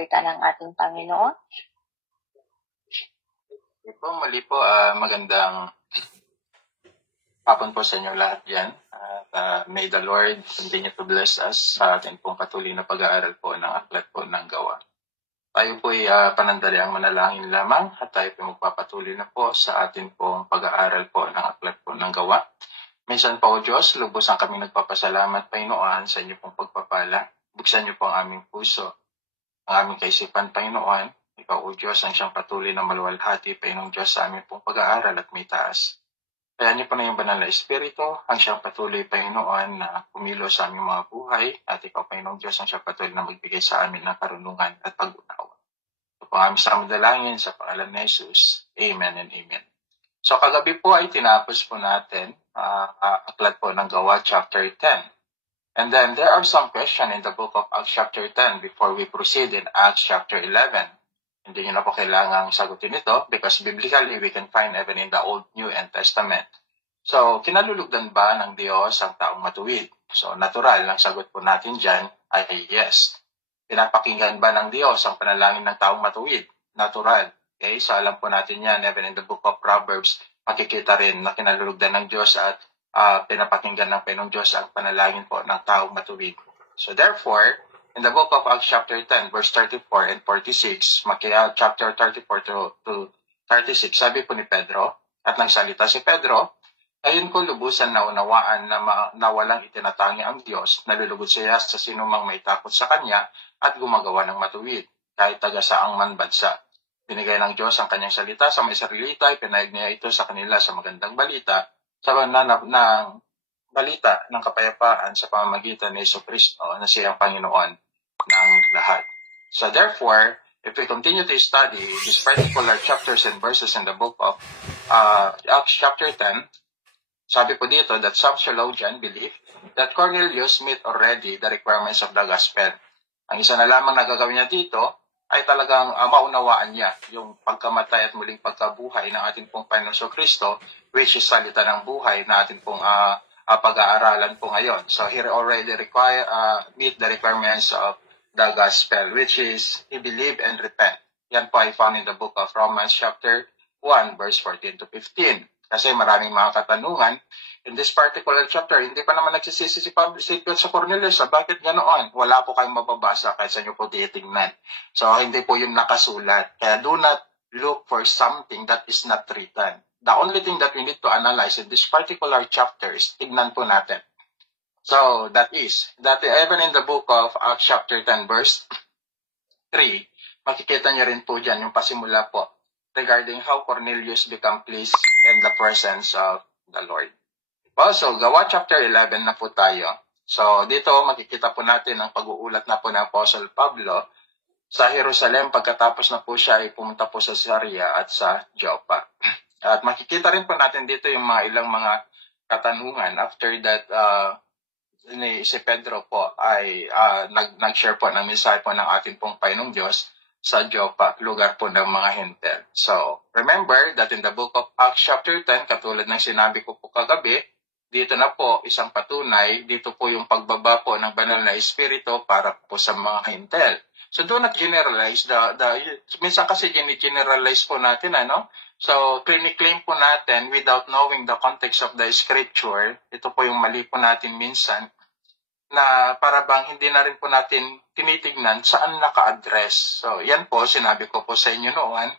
salita ng ating Panginoon. Muli po, magandang hapon po sa inyo lahat dyan. May the Lord continue to bless us sa ating pong patuloy na pag-aaral po ng aklat po ng gawa. Tayo po ay panandaliang manalangin lamang at tayo po magpapatuloy na po sa ating pong pag-aaral po ng aklat po ng gawa. Minsan po, O Diyos, lubos ang kami nagpapasalamat, Panginoon, sa inyo pong pagpapala. Buksan niyo po ang aming puso, ang aming kaisipan, Panginoon. Ikaw, O Diyos, ang siyang patuloy na maluwalhati, Panginoong Diyos, sa aming pong pag-aaral at may taas. Kaya niyo po na yung banal na Espiritu, ang siyang patuloy, Panginoon, na pumilo sa aming mga buhay, at ikaw, Panginoong Diyos, ang siyang patuloy na magbigay sa amin ng karunungan at pag-unawa. Ito po ang aming sa dalangin sa pangalan ni Jesus. Amen and Amen. So kagabi po ay tinapos po natin aklat po ng gawa chapter 10. And then there are some questions in the book of Acts chapter 10 before we proceed in Acts chapter 11. Hindi nyo na po kailangang sagutin ito because biblically we can find even in the Old, New, and Testament. So kinalulugdan ba ng Diyos ang taong matuwid? So natural, ang sagot po natin dyan ay yes. Pinapakinggan ba ng Diyos ang panalangin ng taong matuwid? Natural. Okay, so alam po natin yan, even in the book of Proverbs, makikita rin na kinalulugdan ng Diyos at pinapakinggan ng Panginoong Diyos ang panalangin po ng taong matuwid. So therefore, in the book of Acts chapter 10, verse 34 and 46, chapter 34 to 36, sabi po ni Pedro, at nagsalita si Pedro, ayon ko lubusan na unawaan na walang itinatangi ang Diyos, nalulugod siya sa sinumang may takot sa Kanya at gumagawa ng matuwid, kahit taga saang man bansa. Binigay ng Diyos ang kanyang salita sa mga Israelita, ipinahayag niya ito sa kanila sa magandang balita, sa ng balita ng kapayapaan sa pamamagitan ni Jesucristo na siya ang Panginoon ng lahat. So therefore, if we continue to study these particular chapters and verses in the book of Acts chapter 10, sabi po dito that some theologians believe that Cornelius met already the requirements of the gospel. Ang isa na lamang na gagawin niya dito ay talagang maunawaan niya yung pagkamatay at muling pagkabuhay ng ating pong Panginoon Kristo, which is salita ng buhay na ating pong pag-aaralan po ngayon. So he already meet the requirements of the gospel, which is he believe and repent. Yan po ay found in the book of Romans chapter 1, verse 14 to 15. Kasi maraming mga katanungan. In this particular chapter, hindi pa naman nagsisisi si sa Cornelius. Bakit ganoon? Wala po kayong mababasa kahit sa inyo po titingnan. So, hindi po yung nakasulat. Kaya do not look for something that is not written. The only thing that we need to analyze in this particular chapter is tignan po natin. So, that even in the book of Acts chapter 10 verse 3, makikita niyo rin po dyan yung pasimula po regarding how Cornelius become pleased in the presence of the Lord. Also, gawa chapter 11 na po tayo. So, dito makikita po natin ang pag-uulat na po ng Apostle Pablo sa Jerusalem pagkatapos na po siya ay pumunta po sa Caesarea at sa Joppa. At makikita rin po natin dito yung ilang mga katanungan. After that, si Pedro po ay nag-share po ng mensahe po ng ating pong Panginoong Diyos sa Joppa, lugar po ng mga Hentel. So, remember that in the book of Acts chapter 10, katulad ng sinabi ko po kagabi, dito na po isang patunay, dito po yung pagbaba po ng banal na Espiritu para po sa mga Hentel. So, do not generalize minsan kasi generalize po natin, So, claim po natin without knowing the context of the Scripture. Ito po yung mali po natin minsan, na para bang hindi na rin po natin tinitignan saan naka-address. So, yan po, sinabi ko po sa inyo noon,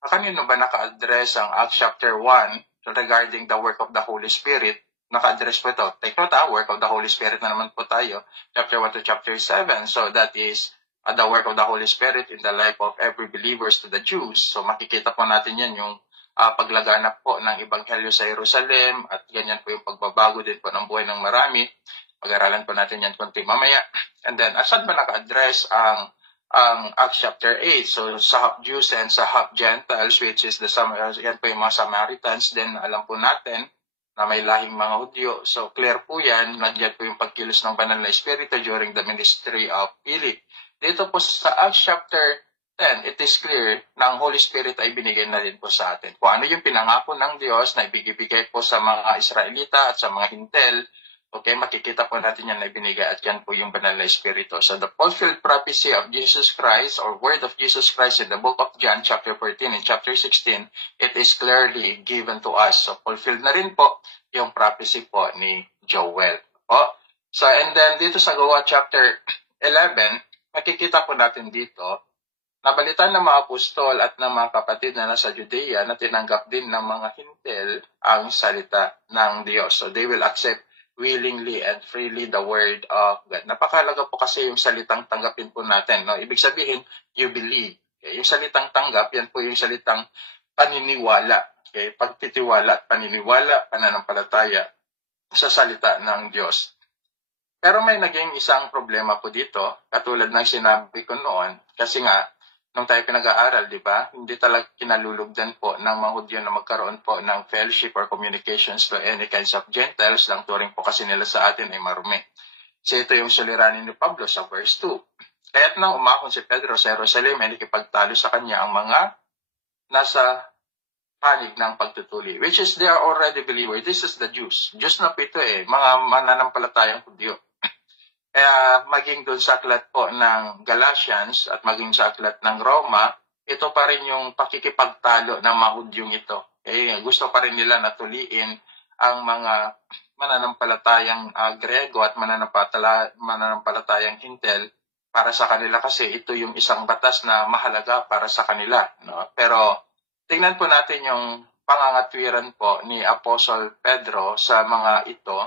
kanino ba naka-address ang Acts chapter 1 regarding the work of the Holy Spirit? Naka-address po ito. Take note, work of the Holy Spirit na naman po tayo, chapter 1 to chapter 7. So, that is the work of the Holy Spirit in the life of every believers to the Jews. So, makikita po natin yan yung paglaganap po ng Ebanghelyo sa Jerusalem at ganyan po yung pagbabago din po ng buhay ng marami. Pag-aralan po natin yan konti mamaya. And then, saan ba naka-address ang Acts chapter 8? So, sa half Jews and sa half Gentiles, which is yan po yung mga Samaritans. Then, alam po natin na may lahing mga Hudyo. So, clear po yan. Nandiyan po yung pagkilos ng banal na Espiritu during the ministry of Philip. Dito po sa Acts chapter 10, it is clear na ang Holy Spirit ay binigay na rin po sa atin. Kung ano yung pinangako ng Diyos na ibigay po sa mga Israelita at sa mga Hintel, Okay, makikita po natin yan na ibinigay at yan po yung banal na Espiritu. So the fulfilled prophecy of Jesus Christ or word of Jesus Christ in the book of John chapter 14 and chapter 16, it is clearly given to us. So fulfilled na rin po yung prophecy po ni Joel. So and then dito sa Gawa chapter 11, makikita po natin dito, nabalitan ng mga apostol at ng mga kapatid na nasa Judea na tinanggap din ng mga Hintil ang salita ng Diyos. So they will accept willingly and freely the word of God. Napakahalaga po kasi yung salitang tanggapin po natin. No? Ibig sabihin, you believe. Okay? Yung salitang tanggap, yan po yung salitang paniniwala. Okay? Pagtitiwala at paniniwala, pananampalataya sa salita ng Diyos. Pero may naging isang problema po dito, katulad ng sinabi ko noon, kasi nga, nung tayo pinag-aaral, di ba, hindi talaga kinalulugdan po ng mga Hudyo na magkaroon po ng fellowship or communications to any kinds of Gentiles, lang turing po kasi nila sa atin ay marumi. So ito yung suliranin ni Pablo sa verse 2. Kaya't nang umahon si Pedro sa Jerusalem, ay nakipagtalo sa kanya ang mga nasa panig ng pagtutuli, which is they are already believers. This is the Jews. Jews na po ito mga mananampalatayang Hudyo. Kaya maging doon sa aklat po ng Galatians at maging sa aklat ng Roma, ito pa rin yung pakikipagtalo ng mga Hudyong ito. Gusto pa rin nila natuliin ang mga mananampalatayang Grego at mananampalatayang Hintil para sa kanila kasi ito yung isang batas na mahalaga para sa kanila. No? Pero tingnan po natin yung pangangatwiran po ni Apostle Pedro sa mga ito,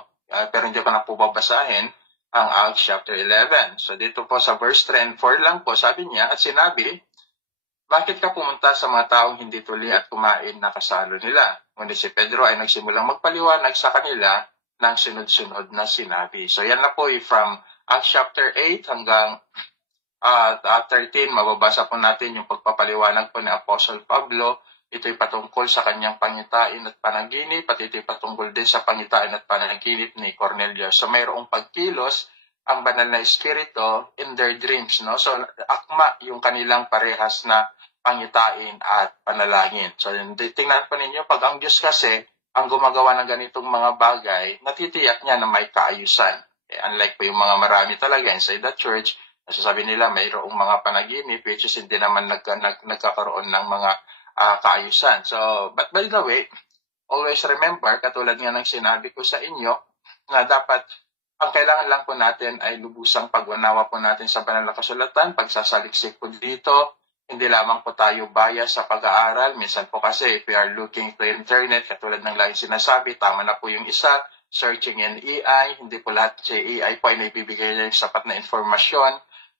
pero hindi ko na po babasahin ang Acts chapter 11. So dito po sa verse 3 and 4 lang po, sabi niya, at sinabi, bakit ka pumunta sa mga taong hindi tuli at kumain na kasalo nila? Ngunit si Pedro ay nagsimulang magpaliwanag sa kanila ng sunod-sunod na sinabi. So yan na po from Acts chapter 8 hanggang 13, mababasa po natin yung pagpapaliwanag po ni Apostle Pablo. Ito'y patungkol sa kanyang pangitain at panaginip, at ito'y patungkol din sa pangitain at panaginip ni Cornelius. So mayroong pagkilos ang banal na Espiritu in their dreams. No? So akma yung kanilang parehas na pangitain at panalangin. So tingnan po ninyo, pag ang Diyos kasi ang gumagawa ng ganitong mga bagay, natitiyak niya na may kaayusan. Unlike po yung mga marami talaga inside the church, nasasabi nila mayroong mga panaginip which is hindi naman nagkakaroon ng mga kaayusan. So, but by the way, always remember, katulad nga ng sinabi ko sa inyo, na dapat, ang kailangan lang po natin ay lubusang pag-unawa po natin sa banal na kasulatan, pagsasaliksik po dito, hindi lamang po tayo bias sa pag-aaral. Minsan po kasi, if we are looking through internet, katulad ng laging sinasabi, tama na po yung isa, searching in AI, hindi po lahat sa AI po ay naibibigay ng sapat na informasyon.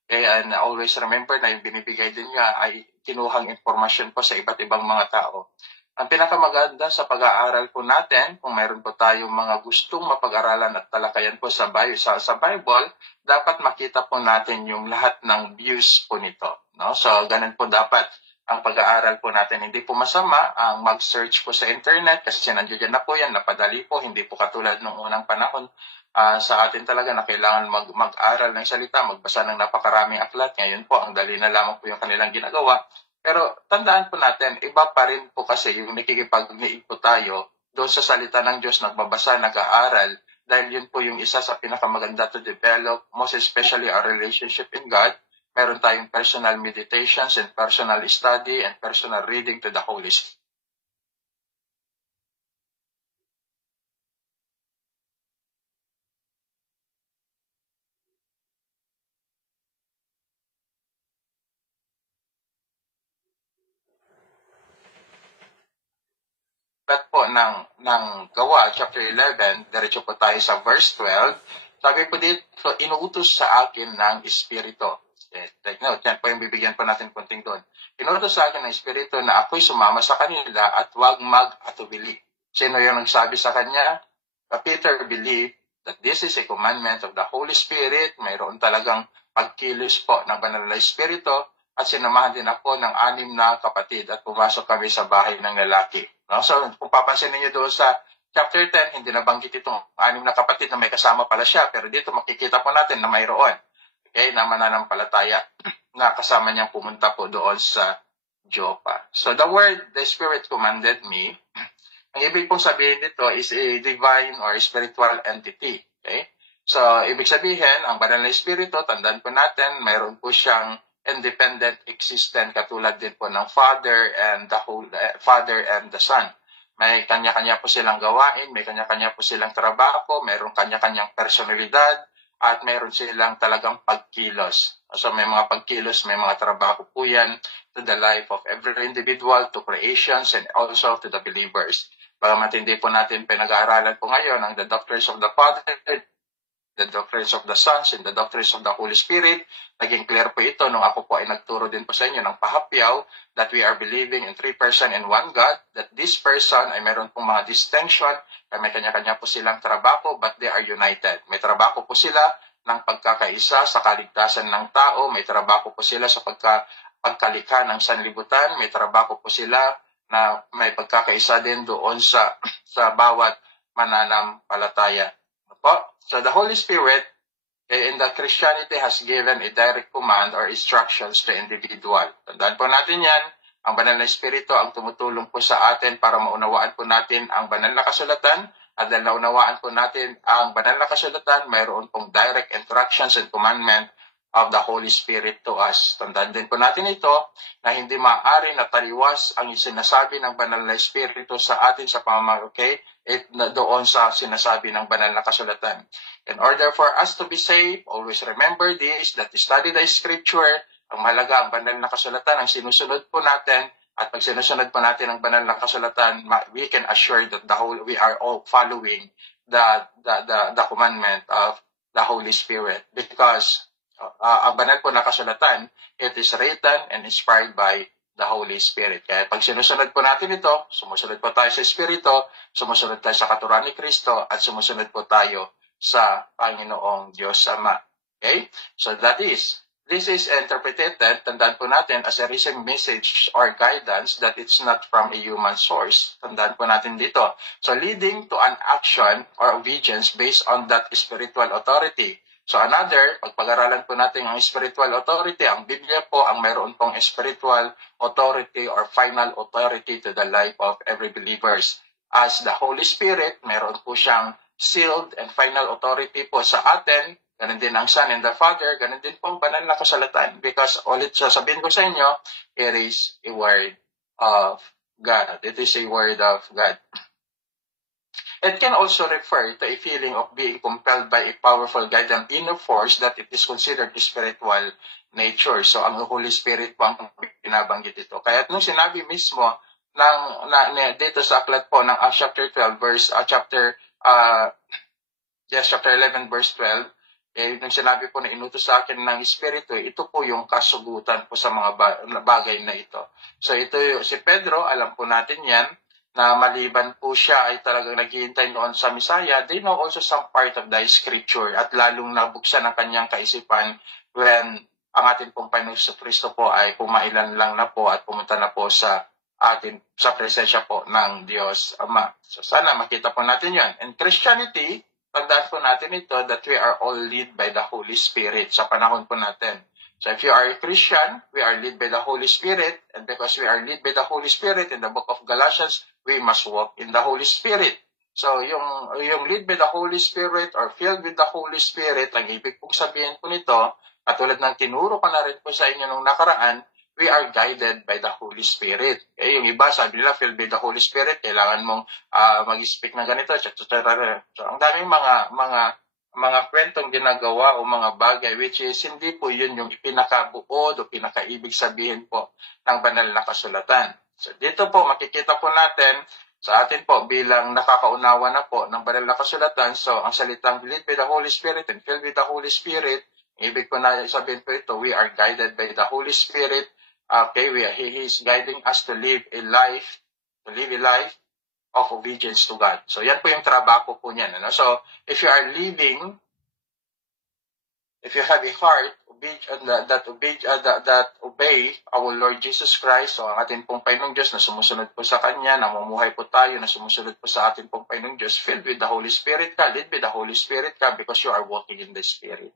And always remember na yung binibigay din niya ay kinuhang informasyon po sa iba't ibang mga tao. Ang pinakamaganda sa pag-aaral po natin, kung mayroon po tayong mga gustong mapag-aralan at talakayan po sa Bible, dapat makita po natin yung lahat ng views po nito. No? So, ganun po dapat ang pag-aaral po natin. Hindi po masama ang mag-search po sa internet kasi nandiyan na po yan, napadali po, hindi po katulad nung unang panahon. Sa atin talaga na kailangan mag-aral ng salita, magbasa ng napakaraming aklat. Ngayon po, ang dali na lamang po yung kanilang ginagawa. Pero tandaan po natin, iba pa rin po kasi yung nakikipag-niig po tayo doon sa salita ng Diyos, nagbabasa, nag-aaral, dahil yun po yung isa sa pinakamaganda to develop, most especially our relationship in God. Meron tayong personal meditations and personal study and personal reading to the Holy Spirit. Po ng Gawa, chapter 11, diretso po tayo sa verse 12. Sabi po dito, inuutos sa akin ng Espiritu. Take note, yan po yung bibigyan po natin konting doon. Inuutos sa akin ng Espiritu na ako'y sumama sa kanila at huwag mag-atubili. Sino yung nagsabi sa kanya? Peter believed that this is a commandment of the Holy Spirit. Mayroon talagang pagkilos po ng banal na Espiritu. At sinamahan din ako ng 6 na kapatid at pumasok kami sa bahay ng lalaki. No? So, kung papansin niyo doon sa chapter 10, hindi nabanggit itong 6 na kapatid na may kasama pala siya. Pero dito makikita po natin na mayroon. Okay, na mananampalataya na kasama niyang pumunta po doon sa Joppa. So, the word, the Spirit commanded me, ang ibig pong sabihin nito is a divine or spiritual entity. Okay? So, ibig sabihin, ang banal na Espiritu, tandaan po natin, mayroon po siyang independent existence katulad din po ng Father and the Son. May kanya-kanya po silang gawain, may kanya-kanya po silang trabaho, mayroong kanya-kanyang personalidad, at mayroon silang talagang pagkilos. So may mga pagkilos, may mga trabaho po yan to the life of every individual, to creations, and also to the believers. Bagamat hindi po natin pinag-aaralan po ngayon ang the doctrines of the Father, the doctrines of the Sons, and the doctrines of the Holy Spirit. Naging clear po ito nung ako po ay nagturo din po sa inyo ng pahapyaw that we are believing in 3 persons and 1 God, that this person ay meron pong mga distinction, may kanya-kanya po silang trabaho, but they are united. May trabaho po sila ng pagkakaisa sa kaligtasan ng tao, may trabaho po sila sa pagkalikha ng sanlibutan, may trabaho po sila na may pagkakaisa din doon sa bawat mananampalataya. So the Holy Spirit in the Christianity has given a direct command or instructions to individual. Tandaan po natin yan, ang banal na Espiritu ang tumutulong po sa atin para maunawaan po natin ang banal na kasulatan, at dahil naunawaan po natin ang banal na kasulatan, mayroon pong direct instructions and commandment of the Holy Spirit to us. Tandaan din po natin ito na hindi maaari na taliwas ang sinasabi ng banal na Espiritu sa atin sa pamamagitan doon sa sinasabi ng banal na kasulatan. In order for us to be safe, always remember this, that study the Scripture, ang mahalaga ang banal na kasulatan, ang sinusunod po natin, at pag sinusunod po natin ang banal na kasulatan, we can assure that we are all following the commandment of the Holy Spirit, because ang banal po na kasulatan, it is written and inspired by the Holy Spirit. Kaya pag sinusunod po natin ito, sumusunod po tayo sa Espiritu, sumusunod tayo sa katuruan ni Kristo, at sumusunod po tayo sa Panginoong Diyos Ama. Okay? So this is interpreted, tandaan po natin, as a recent message or guidance that it's not from a human source. Tandaan po natin dito. So leading to an action or obedience based on that spiritual authority. So another, pag-aralan po natin ang spiritual authority, ang Biblia po ang mayroon pong spiritual authority or final authority to the life of every believers. As the Holy Spirit, mayroon po siyang sealed and final authority po sa atin, ganun din ang Son and the Father, ganun din po ang banal na kasulatan. Because ulit sasabihin ko sa inyo, it is a word of God. It is a word of God. It can also refer to a feeling of being compelled by a powerful guidance inner force that it is considered spiritual nature. So, ang Holy Spirit po ang pinabanggit ito. Kaya nung sinabi mismo dito sa aklat po ng chapter 11 verse 12, nung sinabi po na inutos sa akin ng Espiritu, ito po yung kasugutan po sa mga bagay na ito. So, ito si Pedro, alam po natin yan, na maliban po siya ay talagang naghihintay noon sa Misaya, they know also some part of the Scripture, at lalong nabuksan ang kanyang kaisipan when ang ating pong Panginoon Kristo po ay pumailan lang na po at pumunta na po sa presensya po ng Diyos Ama. So sana makita po natin yan. In Christianity, tandaan po natin ito that we are all led by the Holy Spirit sa panahon po natin. So if you are a Christian, we are led by the Holy Spirit, and because we are led by the Holy Spirit in the book of Galatians, we must walk in the Holy Spirit. So yung led by the Holy Spirit or filled with the Holy Spirit, ang ibig pong sabihin po nito, katulad ng tinuro ko na rin po sa inyo nung nakaraan, we are guided by the Holy Spirit. Yung iba, sabi nila, filled by the Holy Spirit, kailangan mong mag-speak na ganito. So ang daming mga kwentong ginagawa o mga bagay which is hindi po yun yung pinakabuod o pinakaibig sabihin po ng banal na kasulatan. So dito po makikita po natin sa atin po bilang nakakaunawa na po ng banal na kasulatan. So ang salitang led by the Holy Spirit and filled with the Holy Spirit, ibig po na sabihin po ito, we are guided by the Holy Spirit. Okay, He is guiding us to live a life of obedience to God. So yan po yung trabaho po niyan. Ano? So if you have a heart that obey our Lord Jesus Christ, so ang ating pong Panginoong Diyos na sumusunod po sa Kanya, namumuhay po tayo na sumusunod po sa ating pong Panginoong Diyos, filled with the Holy Spirit ka, led by the Holy Spirit ka, because you are walking in the Spirit.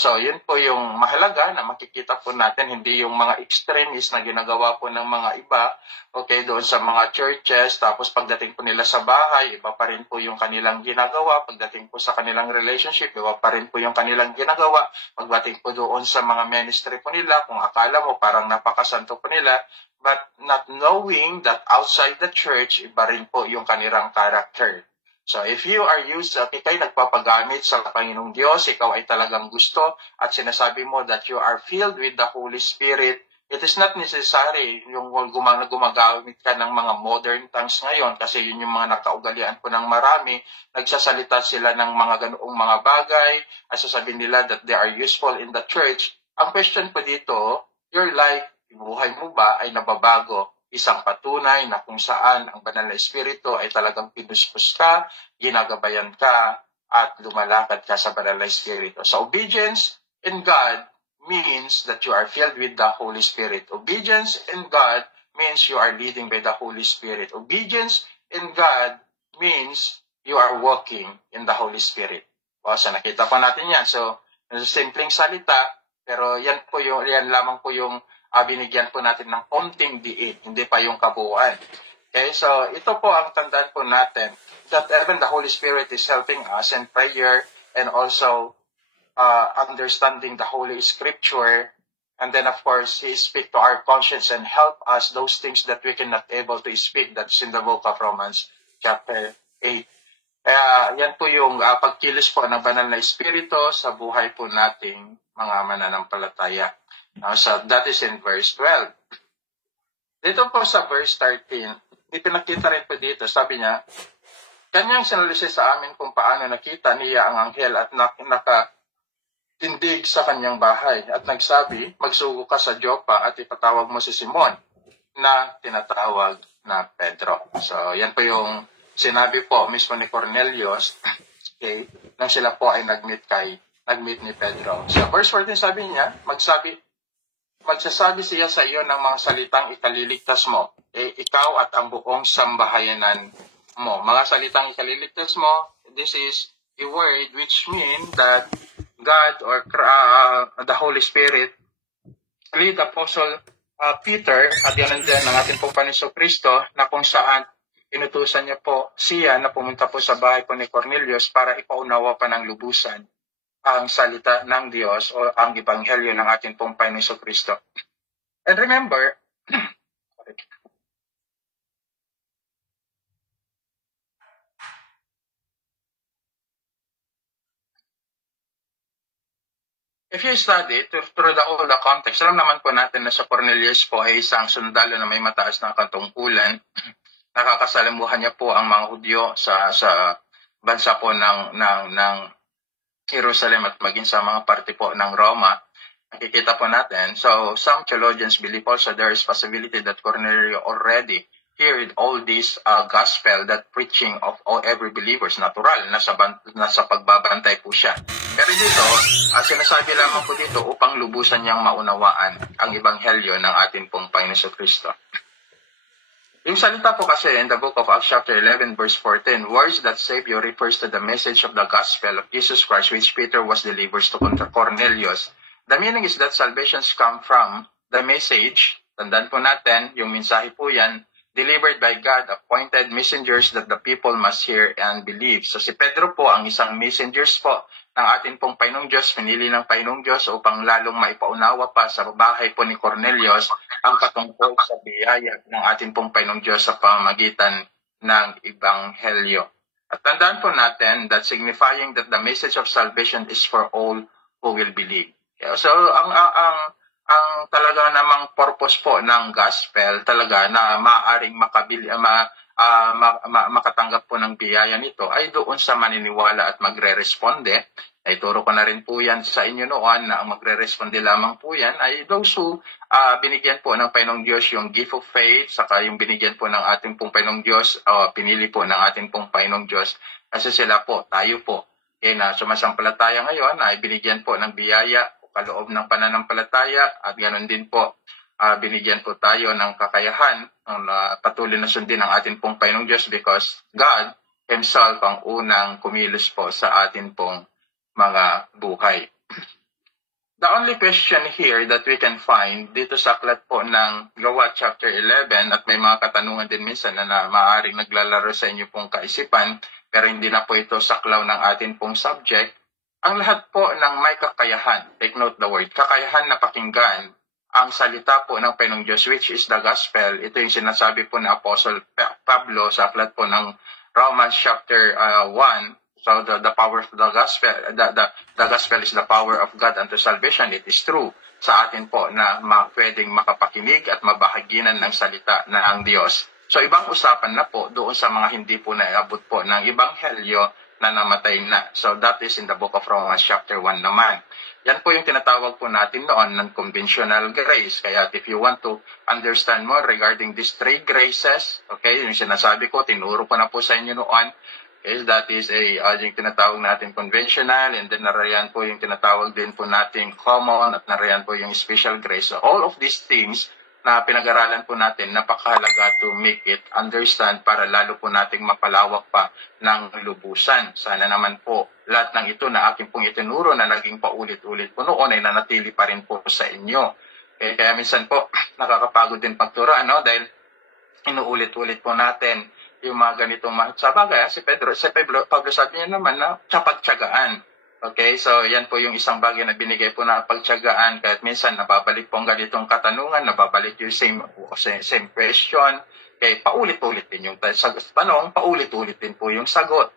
So, yun po yung mahalaga na makikita po natin, hindi yung mga extremist na ginagawa po ng mga iba, okay, doon sa mga churches, tapos pagdating po nila sa bahay, iba pa rin po yung kanilang ginagawa, pagdating po sa kanilang relationship, iba pa rin po yung kanilang ginagawa, pagdating po doon sa mga ministry po nila, kung akala mo parang napakasanto po nila, but not knowing that outside the church, iba rin po yung kanilang character. So if you are used, ikay nagpapagamit sa Panginoong Diyos, ikaw ay talagang gusto at sinasabi mo that you are filled with the Holy Spirit, it is not necessary yung gumagamit ka ng mga modern tongues ngayon kasi yun yung mga nakaugalian po ng marami. Nagsasalita sila ng mga ganoong mga bagay at sasabihin nila that they are useful in the church. Ang question po dito, your life, buhay mo ba ay nababago? Isang patunay na kung saan ang banal na espiritu ay talagang pinuspos ka, ginagabayan ka, at lumalakad ka sa banal na espiritu. So obedience in God means that you are filled with the Holy Spirit. Obedience in God means you are leading by the Holy Spirit. Obedience in God means you are walking in the Holy Spirit. So nakita po natin yan. So simpleng salita, pero yan lamang po yung binigyan po natin ng konting diin, hindi pa yung kabuuan. Okay, so ito po ang tandaan po natin that even the Holy Spirit is helping us in prayer and also understanding the Holy Scripture. And then, of course, He speaks to our conscience and help us those things that we cannot able to speak. That's in the book of Romans chapter 8. Kaya yan po yung pagkilos po ng banal na espiritu sa buhay po nating mga mananampalataya. So that is in verse 12. Dito po sa verse 13, ipinakita rin po dito, sabi niya, kanyang sinalisi sa amin kung paano nakita niya ang anghel at nakatindig sa kanyang bahay at nagsabi, magsugo ka sa Joppa at ipatawag mo si Simon na tinatawag na Pedro. So yan po yung sinabi po mismo ni Cornelius, okay, nang sila po ay nag-meet ni Pedro. So verse 14 sabi niya, magsasabi siya sa iyo ng mga salitang ikaliligtas mo, ikaw at ang buong sambahayanan mo. Mga salitang ikaliligtas mo, this is a word which mean that God or the Holy Spirit lead Apostle Peter at yan din ng ating pong Panginoon Kristo na kung saan inutusan niya po siya na pumunta po sa bahay po ni Cornelius para ipaunawa pa ng lubusan ang salita ng Diyos o ang ebanghelyo ng ating pong Panginoon Kristo. And remember, if you study through the context, alam naman po natin na sa Cornelius po ay isang sundalo na may mataas na katungkulan. Nakakasalamuhan niya po ang mga Hudyo sa bansa po ng Jerusalem at maging sa mga parte po ng Roma. Nakikita po natin. So some theologians believe also there is possibility that Cornelius already heard all this gospel, that preaching of all every believers, natural, nasa pagbabantay po siya. Pero dito, sinasabi lamang po dito upang lubusan niyang maunawaan ang ebanghelyo ng ating pong Panginoon Kristo. Yung salita po kasi in the book of Acts chapter 11 verse 14, words that save you refers to the message of the gospel of Jesus Christ which Peter was delivered to Cornelius. The meaning is that salvations come from the message, tandaan po natin, yung mensahe po yan, delivered by God, appointed messengers that the people must hear and believe. So si Pedro po ang isang messengers po ng ating pong Panginoong Diyos, pinili ng Panginoong Diyos upang lalong maipaunawa pa sa bahay po ni Cornelius ang patungkol sa biyaya ng ating pong Panginoong Diyos sa pamamagitan ng ebanghelyo. At tandaan po natin that signifying that the message of salvation is for all who will believe. So ang talaga namang purpose po ng gospel talaga na maaaring makatanggap po ng biyaya nito ay doon sa maniniwala at magre-responde. Ituro ko na rin po yan sa inyo noon na ang magre-responde lamang po yan ay those who binigyan po ng Panginoong Diyos yung gift of faith, saka yung binigyan po ng ating pong Panginoong Diyos, pinili po ng ating pong Panginoong Diyos kasi sila po, tayo po, na sumasampalataya ngayon ay binigyan po ng biyaya kaloob ng pananampalataya at ganoon din po binigyan po tayo ng kakayahan patuloy na sundin ang ating pong Panginoong Diyos because God Himself ang unang kumilos po sa atin pong mga buhay. The only question here that we can find dito sa aklat po ng Gawa chapter 11, at may mga katanungan din minsan na maaaring naglalaro sa inyo pong kaisipan, pero hindi na po ito saklaw ng atin pong subject. Ang lahat po ng may kakayahan, take note the word, kakayahan na pakinggan ang salita po ng Panginoong Diyos, which is the gospel. Ito yung sinasabi po ng Apostle Pablo sa aklat po ng Romans chapter 1. So the power of the gospel, the gospel is the power of God unto salvation. It is true sa atin po na pwedeng makapakinig at mabahaginan ng salita na ang Diyos. So ibang usapan na po doon sa mga hindi po naabot po ng ebanghelyo na namatay na. So that is in the book of Romans chapter 1 naman. Yan po yung tinatawag po natin noon ng conventional grace. Kaya if you want to understand more regarding these three graces, okay, yung sinasabi ko, tinuro ko na po sa inyo noon, is that is yung tinatawag natin conventional, and then narayan po yung tinatawag din po natin common, at narayan po yung special grace. So all of these things na pinag-aralan po natin, napakahalaga to make it understand para lalo po nating mapalawak pa ng lubusan. Sana naman po lahat ng ito na aking pong itinuro na naging paulit-ulit po noon ay nanatili pa rin po sa inyo. Kaya minsan po nakakapagod din pagturo, dahil inuulit-ulit po natin yung mga ganitong sa bagay. Si Pablo sabi niya naman na tsapag-tsagaan. Okay, so yan po yung isang bagay na binigay po na pagtsagaan, kahit minsan nababalik po ang ganitong katanungan, nababalik yung same question, kaya paulit-ulit din yung tanong, paulit-ulit din po yung sagot.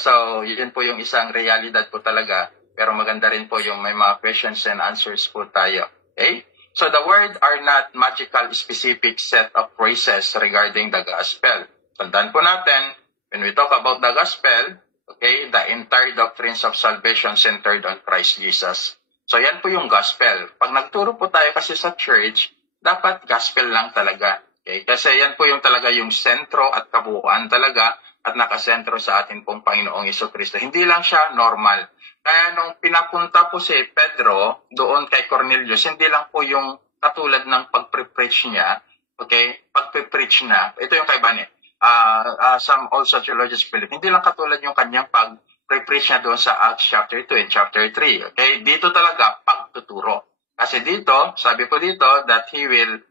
So yun po yung isang realidad po talaga, pero maganda rin po yung may mga questions and answers po tayo. Okay? So the word are not magical specific set of phrases regarding the gospel. Tandaan po natin, when we talk about the gospel, okay, the entire doctrines of salvation centered on Christ Jesus. So yan po yung gospel. Pag nagturo po tayo kasi sa church, dapat gospel lang talaga. Okay? Kasi yan po yung talaga yung sentro at kabuuan talaga at nakasentro sa atin pong Panginoong Jesucristo. Hindi lang siya normal. Kaya nung pinapunta po si Pedro doon kay Cornelius, hindi lang po yung katulad ng pag-preach niya, okay, pag-preach na, ito yung kaiba niya. Some also theologians believe, hindi lang katulad yung kanyang pag-preach niya doon sa Acts chapter 2 and chapter 3. Okay? Dito talaga pagtuturo. Kasi dito, sabi ko dito, that he will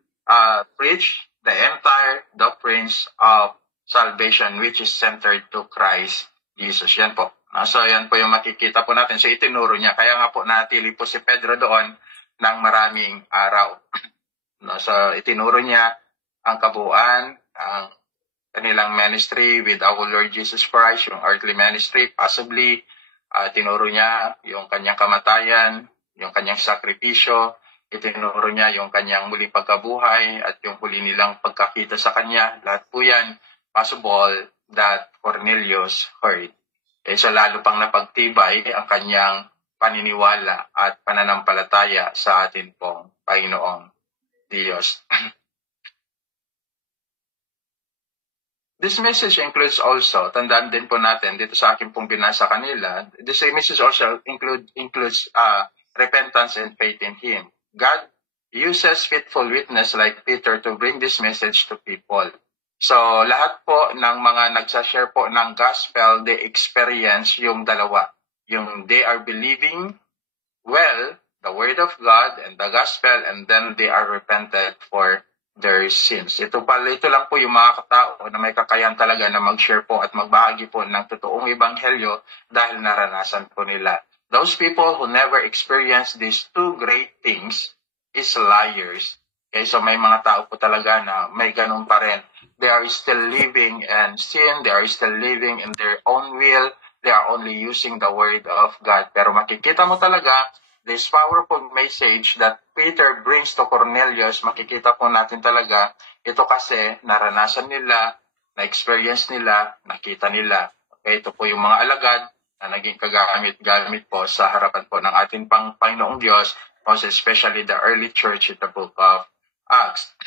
preach the entire doctrines of salvation which is centered to Christ Jesus. Yan po. So yan po yung makikita po natin. So itinuro niya. Kaya nga po natili po si Pedro doon ng maraming araw. So itinuro niya ang kabuuan, ang kanilang ministry with our Lord Jesus Christ, yung earthly ministry, possibly, tinuro niya yung kanyang kamatayan, yung kanyang sakripisyo, itinuro niya yung kanyang muling pagkabuhay, at yung huli nilang pagkakita sa kanya. Lahat po yan, possible that Cornelius heard. So lalo pang napagtibay ang kanyang paniniwala at pananampalataya sa atin pong Panginoong Diyos. This message includes also, tandaan din po natin dito sa akin pong binasa kanila, this message also includes repentance and faith in Him. God uses faithful witness like Peter to bring this message to people. So lahat po ng mga nagsashare po ng gospel, they experience yung dalawa. Yung they are believing well the word of God and the gospel, and then they are repented for their sins. Ito lang po yung mga katao na may kakayahan talaga na mag-share po at magbahagi po ng totoong ebanghelyo dahil naranasan po nila. Those people who never experienced these two great things is liars. Okay, so may mga tao po talaga na may ganun pa rin. They are still living in sin. They are still living in their own will. They are only using the word of God. Pero makikita mo talaga this powerful message that Peter brings to Cornelius, makikita po natin talaga, ito kasi naranasan nila, na-experience nila, nakita nila. Okay, ito po yung mga alagad na naging kagamit-gamit po sa harapan po ng ating Panginoong Diyos, most especially the early church in the book of Acts.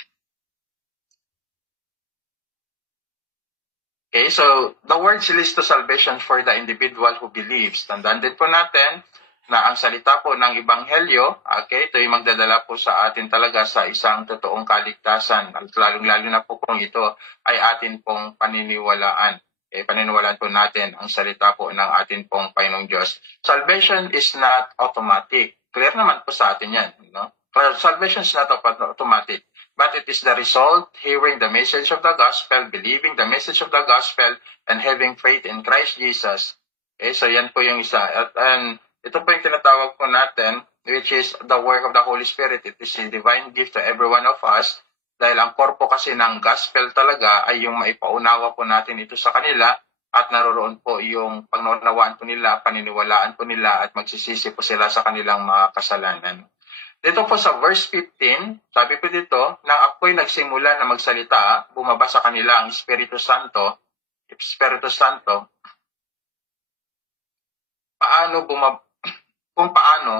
Okay, so the words leads to salvation for the individual who believes. Tandaan din po natin na ang salita po ng Ebanghelyo, okay, ito yung magdadala po sa atin talaga sa isang totoong kaligtasan. Lalong-lalo na po kung ito ay atin pong paniniwalaan. Okay, paniniwalaan po natin ang salita po ng atin pong Panginoong Diyos. Salvation is not automatic. Clear naman po sa atin yan. No? Salvation is not automatic, but it is the result, hearing the message of the gospel, believing the message of the gospel, and having faith in Christ Jesus. Okay, so yan po yung isa. And ito po yung tinatawag po natin, which is the work of the Holy Spirit. It is a divine gift to every one of us. Dahil ang korpo kasi ng gospel talaga ay yung maipaunawa po natin ito sa kanila, at naroroon po yung pangunawaan po nila, paniniwalaan po nila, at magsisisi po sila sa kanilang mga kasalanan. Dito po sa verse 15, sabi po dito, nang ako'y nagsimula na magsalita, bumaba sa kanila ang Espiritu Santo, kung paano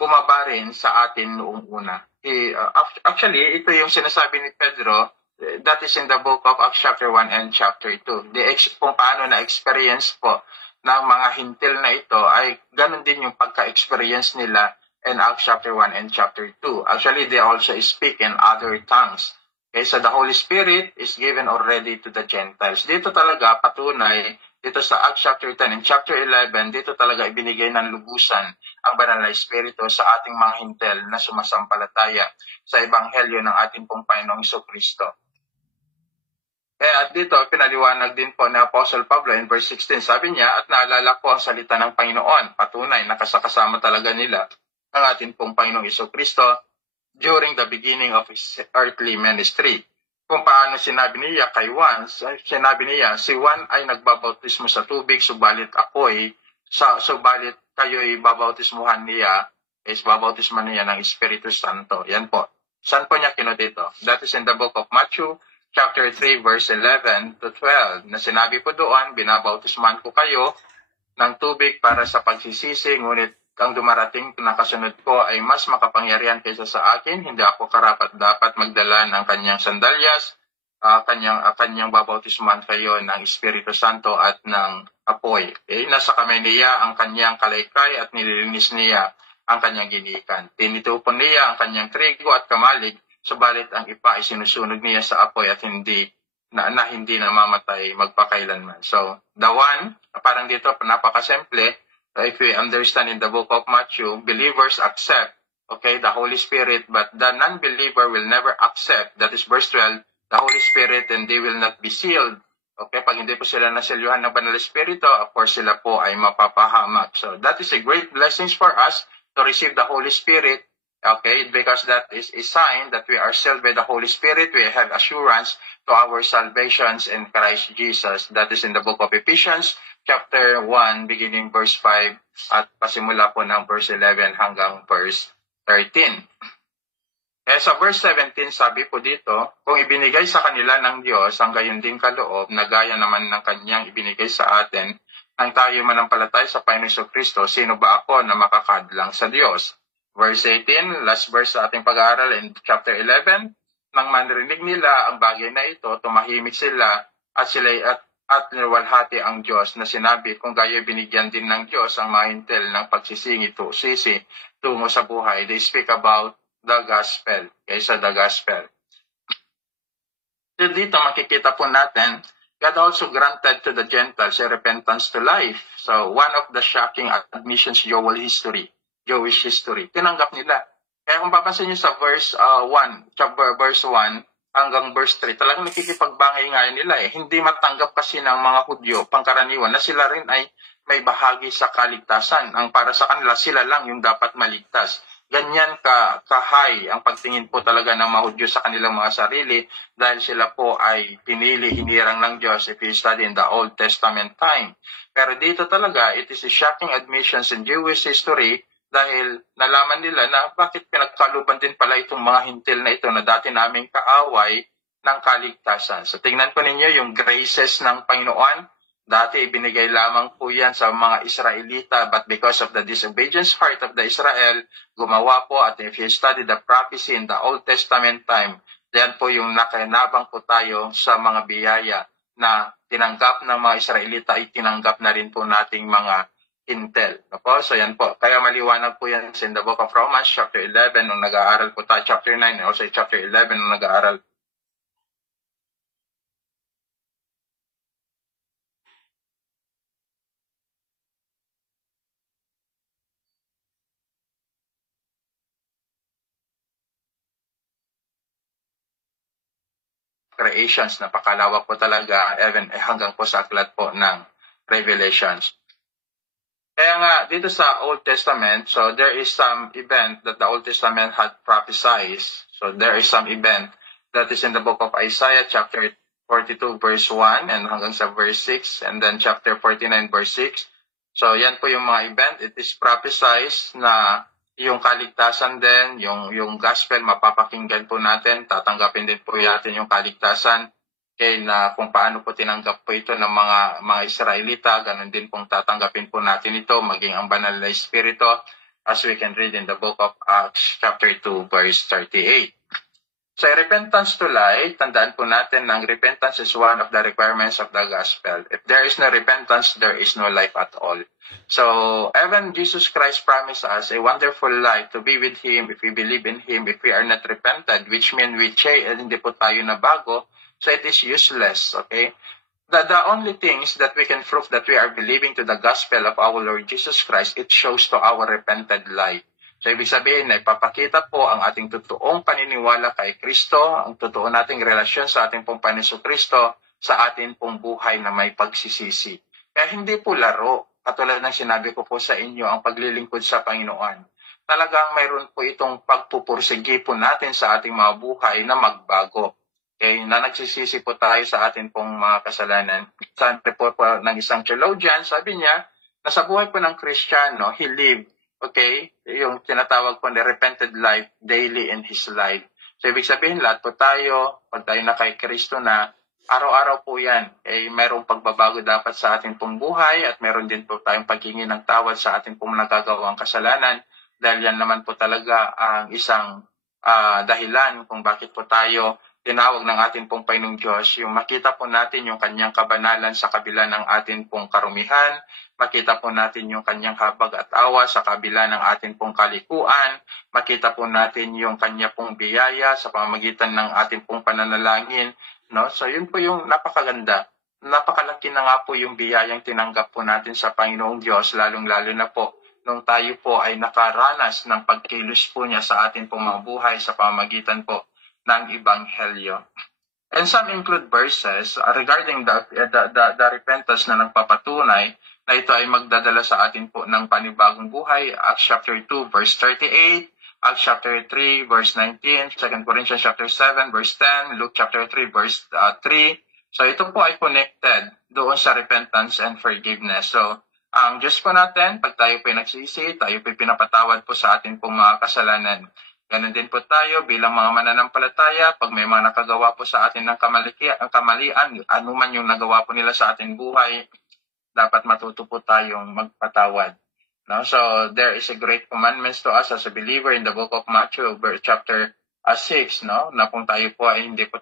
bumaba rin sa atin noong una. Actually, ito yung sinasabi ni Pedro, that is in the book of Acts chapter 1 and chapter 2. Kung paano na-experience po ng mga hintil na ito ay ganun din yung pagka-experience nila in Acts chapter 1 and chapter 2. Actually, they also speak in other tongues. Okay, so the Holy Spirit is given already to the Gentiles. Dito talaga patunay, dito sa Acts chapter 10 and chapter 11, dito talaga ibinigay ng lubusan ang banal na Espiritu sa ating mga hintil na sumasampalataya sa Ebanghelyo ng ating pong Panginoong Jesucristo. Kaya dito, pinaliwanag din po ni Apostle Pablo in verse 16. Sabi niya, at naalala ko ang salita ng Panginoon. Patunay, nakasakasama talaga nila ang ating pong Panginoong Jesucristo during the beginning of his earthly ministry. Kung paano sinabi niya kay Juan, sinabi niya, si Juan ay nagbabautismo sa tubig, subalit kayo'y babautismuhan niya, babautismuhan niya ng Espiritu Santo. Yan po. Saan po niya kinodito? That is in the book of Matthew, chapter 3, verse 11 to 12, na sinabi po doon, binabautisman ko kayo ng tubig para sa pagsisisi, ngunit ang dumarating na kasunod ko ay mas makapangyarihan kaysa sa akin. Hindi ako karapat-dapat magdala ng kanyang sandalyas, kanyang babautisman kayo ng Espiritu Santo at ng apoy. Okay? Nasa kamay niya ang kanyang kalaykay at nililinis niya ang kanyang ginikan. Tinitupon niya ang kanyang trigo at kamalig, subalit ang ipa ay sinusunog niya sa apoy at hindi namamatay magpakailanman. So, the one, parang dito, napakasimple. If we understand in the book of Matthew, believers accept, okay, the Holy Spirit, but the non-believer will never accept, that is verse 12, the Holy Spirit, and they will not be sealed. Okay, pag hindi po sila nasilyuhan ng Banal Espiritu, of course sila po ay mapapahamak. So, that is a great blessing for us to receive the Holy Spirit. Okay, because that is a sign that we are sealed by the Holy Spirit. We have assurance to our salvations in Christ Jesus. That is in the book of Ephesians, chapter 1, beginning verse 5, at pasimula po ng verse 11 hanggang verse 13. Kaya sa verse 17, sabi po dito, kung ibinigay sa kanila ng Diyos ang gayon ding kaloob na gaya naman ng kanyang ibinigay sa atin, nang tayo manampalataya sa Panginoon Jesucristo, sino ba ako na makakadlang sa Diyos? Verse 18, last verse sa ating pag-aaral in chapter 11, nang manrinig nila ang bagay na ito, tumahimik sila at niwalhati ang Diyos na sinabi, kung gayo binigyan din ng Diyos ang mga hintil ng pagsisisi tungo sa buhay. They speak about the gospel, kaysa the gospel. So dito makikita po natin, God also granted to the Gentiles a repentance to life. So one of the shocking admissions Jewish history, tinanggap nila. Kaya kung papansin nyo sa verse 1 hanggang verse 3, talagang nakikipagbangay nila eh. Hindi matanggap kasi ng mga Hudyo, pangkaraniwan, na sila rin ay may bahagi sa kaligtasan. Ang para sa kanila, sila lang yung dapat maligtas. Ganyan ka-high ang pagtingin po talaga ng mga Hudyo sa kanilang mga sarili dahil sila po ay hinirang ng Diyos if you study in the Old Testament time. Pero dito talaga, it is a shocking admissions in Jewish history dahil nalaman nila na bakit pinagkaluban din pala itong mga hintil na ito na dati naming kaaway ng kaligtasan. So tingnan po ninyo yung graces ng Panginoon. Dati ibinigay lamang po yan sa mga Israelita, but because of the disobedience heart of the Israel, gumawa po, at if you study the prophecy in the Old Testament time, yan po yung nakinabang po tayo sa mga biyaya na tinanggap ng mga Israelita ay tinanggap na rin po nating mga hintil. So yan po. Kaya maliwanag po yan in the book of Romans, chapter 11, nung nag-aaral po tayo, chapter 9, and also chapter 11, nung nag-aaral creations. Napakalawak po talaga, even hanggang po sa aklat po ng Revelations. Kaya nga, dito sa Old Testament, so there is some event that the Old Testament had prophesied. So there is some event that is in the book of Isaiah, chapter 42, verse 1, and hanggang sa verse 6, and then chapter 49, verse 6. So yan po yung mga event. It is prophesied na yung kaligtasan din, yung gospel, mapapakinggan po natin, tatanggapin din po natin yung kaligtasan. Okay, na kung paano po tinanggap po ito ng mga Israelita, ganun din pong tatanggapin po natin ito, maging ang banal na Espiritu, as we can read in the book of Acts chapter 2, verse 38. So, repentance to life, tandaan po natin na repentance is one of the requirements of the gospel. If there is no repentance, there is no life at all. So, even Jesus Christ promised us a wonderful life to be with Him if we believe in Him, if we are not repented, which means we change, hindi po tayo na bago. So it is useless, okay? The only things that we can prove that we are believing to the gospel of our Lord Jesus Christ, it shows to our repented life. So ibig sabihin na ipapakita po ang ating totoong paniniwala kay Kristo, ang totoo nating relasyon sa ating pong Panginoon Kristo, sa ating pong buhay na may pagsisisi. Kaya hindi po laro, katulad ng sinabi ko po sa inyo, ang paglilingkod sa Panginoon. Talagang mayroon po itong pagpupursigi po natin sa ating mga buhay na magbago. Okay, na nagsisisi po tayo sa atin pong mga kasalanan. Sa report po ng isang theologian, sabi niya, na sa buhay po ng Kristiyano, he lived, okay, yung tinatawag po na repented life daily in his life. So, ibig sabihin, lahat po tayo, pag tayo na kay Kristo na, araw-araw po yan, eh, mayroong pagbabago dapat sa ating pong buhay at meron din po tayong paghingi ng tawad sa ating pong nagagawang kasalanan dahil yan naman po talaga ang isang dahilan kung bakit po tayo tinawag ng ating pong Panginoong Diyos, yung makita po natin yung kanyang kabanalan sa kabila ng ating pong karumihan, makita po natin yung kanyang habag at awa sa kabila ng ating pong kalikuan, makita po natin yung kanya pong biyaya sa pamamagitan ng ating pong pananalangin. No? So yun po yung napakaganda. Napakalaki na nga po yung biyayang tinanggap po natin sa Panginoong Diyos, lalong-lalo na po nung tayo po ay nakaranas ng pagkilos po niya sa ating pong mga buhay sa pamamagitan po ng Ebanghelyo. And some include verses regarding the repentance na nagpapatunay na ito ay magdadala sa atin po ng panibagong buhay. Acts chapter 2 verse 38, Acts chapter 3 verse 19, 2 Corinthians chapter 7 verse 10, Luke chapter 3 verse 3. So ito po ay connected doon sa repentance and forgiveness. So ang Diyos po natin, pag tayo po ay nagsisi, tayo po ay pinapatawad po sa atin pong mga kasalanan. Ganon din po tayo bilang mga mananampalataya, pag may mga nakagawa po sa atin ng kamalian, anuman yung nagawa po nila sa ating buhay, dapat matuto po tayong magpatawad. No? So, there is a great commandment to us as a believer in the book of Matthew, chapter 6, no? Na kung tayo po ay hindi po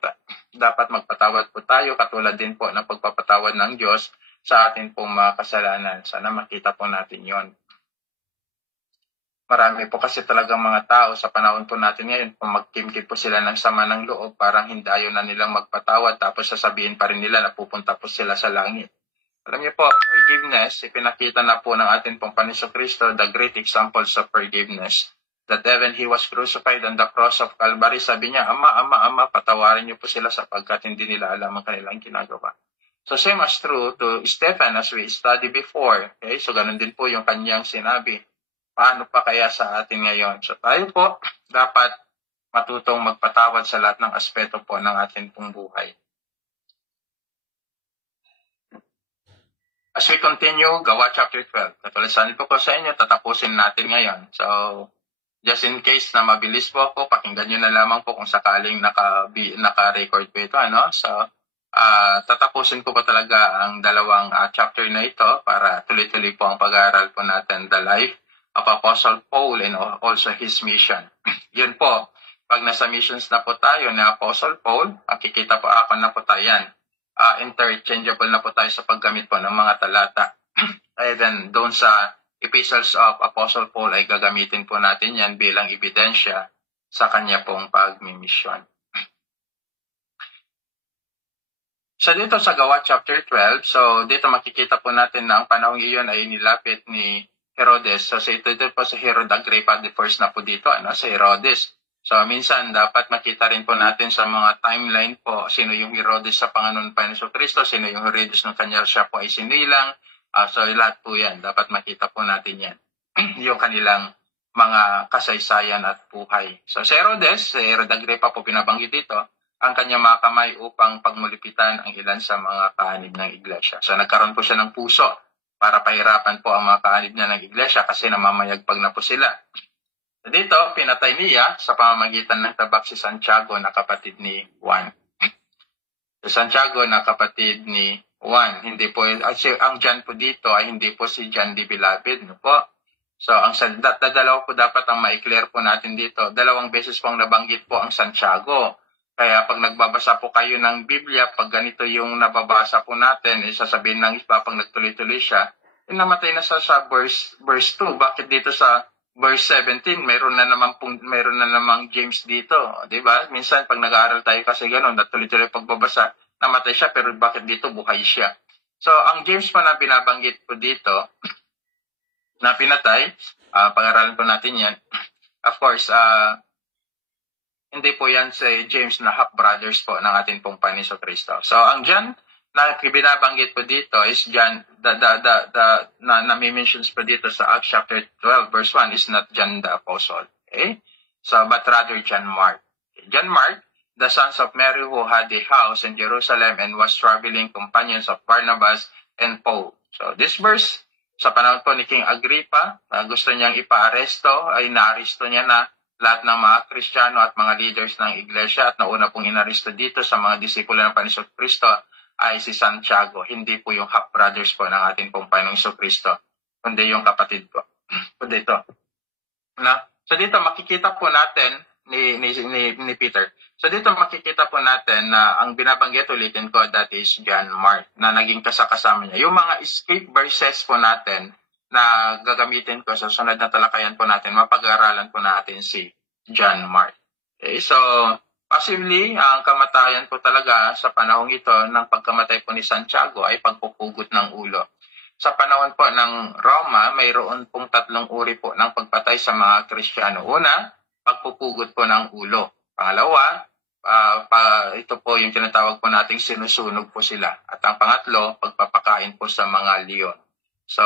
dapat magpatawad po tayo, katulad din po ng pagpapatawad ng Diyos sa atin pong mga kasalanan. Sana makita po natin yon. Marami po kasi talagang mga tao sa panahon po natin ngayon, kung magkimkit po sila ng sama ng loob, parang hindi ayaw na nilang magpatawad, tapos sasabihin pa rin nila na pupunta po sila sa langit. Alam niyo po, forgiveness, ipinakita na po ng ating pong Panginoon Kristo, the great examples of forgiveness. That even He was crucified on the cross of Calvary, sabi niya, Ama, patawarin niyo po sila sapagkat hindi nila alam ang kanilang ginagawa. So same as true to Stephen as we studied before. Okay? So ganun din po yung kanyang sinabi. Paano pa kaya sa atin ngayon? So tayo po dapat matutong magpatawad sa lahat ng aspeto po ng ating pong buhay. As we continue, Gawa chapter 12. Katulad sabi ko sa inyo, tatapusin natin ngayon. So, just in case na mabilis po ako, pakinggan nyo na lamang po kung sakaling naka-record po ito. Ano? So, tatapusin ko po talaga ang dalawang chapter na ito para tuloy-tuloy po ang pag-aaral po natin, the life of Apostle Paul and also his mission. Yun po, pag nasa missions na po tayo ni Apostle Paul, makikita po ako na po tayo yan. Interchangeable na po tayo sa paggamit po ng mga talata. And then, doon sa epistles of Apostle Paul ay gagamitin po natin yan bilang ebidensya sa kanya pong pagmimisyon. So dito sa Gawa chapter 12, so dito makikita po natin na ang panahong iyon ay nilapit ni Herodes. So ito po sa Herod Agrippa the first na po dito, ano, sa Herodes. So minsan dapat makita rin po natin sa mga timeline po sino yung Herodes sa Panginoon pa ni Kristo, sino yung Herodes ng kanya siya po ay sinilang. So lahat po yan, dapat makita po natin yan. Yung kanilang mga kasaysayan at buhay. So si Herodes, si Herod Agrippa po pinabanggit dito, ang kanyang mga kamay upang pagmulipitan ang ilan sa mga kaanib ng iglesia. So nagkaroon po siya ng puso para pahirapan po ang mga kaanib na ng iglesia kasi namamayagpag na po sila. Dito, pinatay niya sa pamamagitan ng tabak si Santiago na kapatid ni Juan. Si Santiago na kapatid ni Juan. Hindi po, ang John po dito ay hindi po si John the Beloved. No po? So, dalawa po dapat ang ma-clear po natin dito. 2 beses pong nabanggit po ang Santiago. Kaya pag nagbabasa po kayo ng Biblia, pag ganito yung nababasa po natin, sasabihin ng iba pag nagtuloy-tuloy siya, namatay na sa verse 2. Bakit dito sa verse 17, meron na namang James dito, 'di ba? Minsan pag nag-aaral tayo kasi ganoon, natuloy-tuloy pagbabasa, namatay siya pero bakit dito buhay siya? So, ang James pa na binabanggit po dito na pinatay, pag-aralan po natin 'yan. Of course, hindi po 'yan si James na half brothers po ng ating pong Panginoon Kristo. So, ang John na binabanggit po dito is John, nami-mentions po dito sa Acts chapter 12 verse 1 is not John the Apostle. Okay? So, but rather John Mark. John Mark, the sons of Mary who had a house in Jerusalem and was traveling companions of Barnabas and Paul. So, this verse, sa panahon po ni King Agrippa, gusto niyang ipa-aresto, ay na-aresto niya na lahat ng mga Kristiyano at mga leaders ng iglesia at nauna pong inaresto dito sa mga disipulo ng Panginoon Kristo ay si Santiago, hindi po yung half brothers po ng ating pong Panginoong Kristo, kundi yung kapatid po. Kundi ito. So dito makikita po natin ni Peter. So dito makikita po natin na ang binabanggit ulitin ko, that is John Mark, na naging kasama niya. Yung mga escape verses po natin na gagamitin ko sa sunod na talakayan po natin, mapag-aaralan po natin si John Mark. Okay, so possibly, ang kamatayan po talaga sa panahong ito ng pagkamatay po ni Santiago ay pagpupugot ng ulo. Sa panahon po ng Roma, mayroon pong 3 uri po ng pagpatay sa mga Kristiyano. Una, pagpupugot po ng ulo. Pangalawa, ito po yung tinatawag po nating sinusunog po sila. At ang pangatlo, pagpapakain po sa mga leon. So,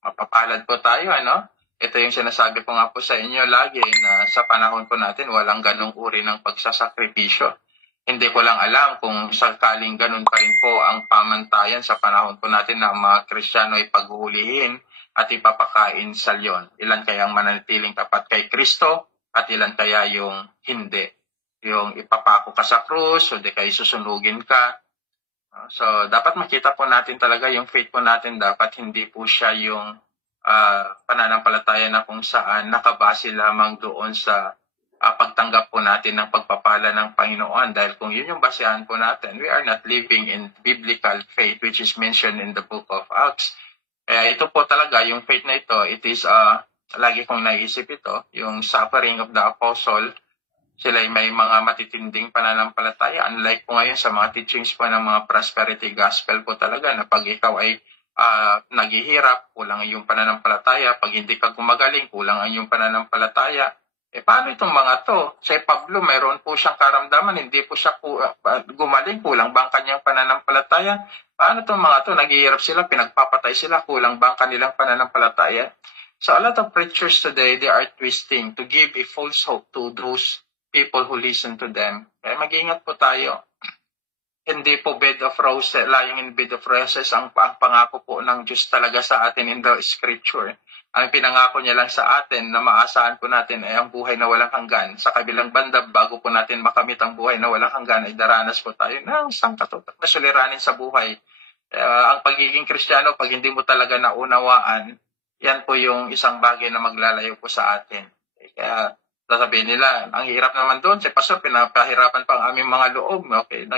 mapapalad po tayo, ano? Ito yung sinasabi ko nga po sa inyo lagi na sa panahon po natin walang ganong uri ng pagsasakripisyo. Hindi ko lang alam kung sakaling ganun pa rin po ang pamantayan sa panahon po natin na mga Kristiyano ay paghuhulihin at ipapakain sa leon. Ilan kaya ang mananatiling tapat kay Kristo at ilan kaya yung hindi. Yung ipapako ka sa krus o di kayo susunugin ka. So dapat makita po natin talaga yung faith po natin, dapat hindi po siya yung pananampalataya na kung saan nakabase lamang doon sa pagtanggap po natin ng pagpapala ng Panginoon. Dahil kung yun yung basehan po natin, we are not living in biblical faith which is mentioned in the book of Acts. Kaya ito po talaga, yung faith na ito, it is, lagi kong naisip ito, yung suffering of the apostle, sila may mga matitinding pananampalataya. Unlike po ngayon sa mga teachings po ng mga prosperity gospel po talaga, na pag ikaw ay naghihirap, kulang ang iyong pananampalataya. Pag hindi ka gumagaling, kulang ang iyong pananampalataya. Paano itong mga to? Si Pablo, mayroon po siyang karamdaman, hindi po siya gumaling, kulang ba ang kanyang pananampalataya? Paano itong mga to? Naghihirap sila, pinagpapatay sila, kulang ba ang kanilang pananampalataya? So a lot of preachers today, they are twisting to give a false hope to those people who listen to them. Kaya mag-ingat po tayo. Hindi po bed of roses, lying in bed of roses ang pangako po ng Diyos talaga sa atin in the scripture. Ang pinangako niya lang sa atin na maasahan po natin ay ang buhay na walang hanggan. Sa kabilang banda, bago po natin makamit ang buhay na walang hanggan, ay daranas po tayo ng sangkatutak na suliranin sa buhay. Ang pagiging Kristiyano, pag hindi mo talaga naunawaan, yan po yung isang bagay na maglalayo po sa atin. Kaya sasabihin nila, ang hirap naman doon, si Pastor, pinapahirapan pa ang aming mga loob. Okay,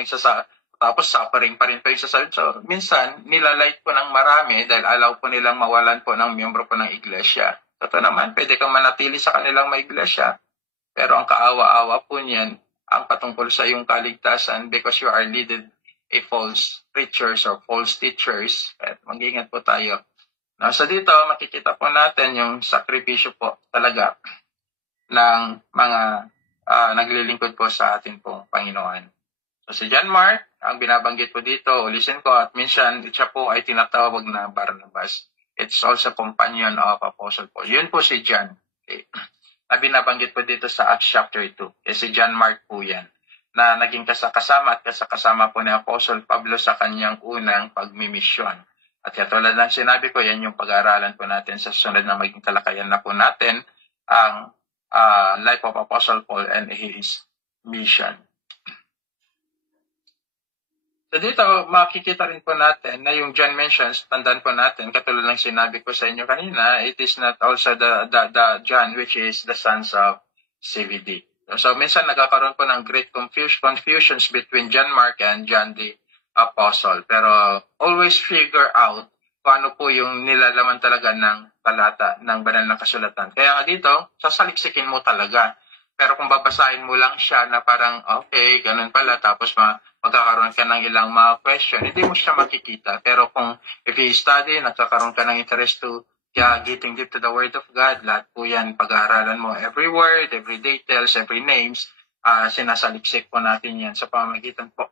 tapos suffering pa rin po yung sasabihin. So, minsan, nilalight po ng marami dahil alaw po nilang mawalan po ng miyembro po ng iglesia. Totoo naman, pwede kang manatili sa kanilang may iglesia. Pero ang kaawa-awa po niyan, ang patungkol sa iyong kaligtasan because you are leaded a false preachers or false teachers. At mag-ingat po tayo. So dito, makikita po natin yung sakripisyo po talaga ng mga naglilingkod po sa atin pong Panginoon. So si John Mark, ang binabanggit po dito, ulisin ko, at minsan siya po ay tinatawag na Barnabas. It's also companion of Apostle Paul. Yun po si John. Okay. Na binabanggit po dito sa Acts chapter 2. Si John Mark po yan, na naging kasama at kasama po ni Apostle Pablo sa kanyang unang pagmimisyon. At katulad ng sinabi ko, yan yung pag-aaralan po natin sa sunod na maging talakayan na po natin, ang life of Apostle Paul and his mission. So dito, makikita rin po natin na yung John mentions, tandaan po natin, katulad ng sinabi ko sa inyo kanina, it is not also the John which is the sons of CVD. So minsan nagkakaroon po ng great confusions between John Mark and John the Apostle. Pero always figure out kung ano po yung nilalaman talaga ng talata ng banal na kasulatan. Kaya nga dito, sasaliksikin mo talaga. Pero kung babasahin mo lang siya na parang, okay, ganun pala, tapos magkakaroon ka ng ilang mga question, hindi mo siya makikita. Pero kung if you study, nagkakaroon ka ng interest to getting deep to the Word of God, lahat po yan, pag-aaralan mo, every word, every details, every names, sinasaliksik po natin yan sa pamamagitan po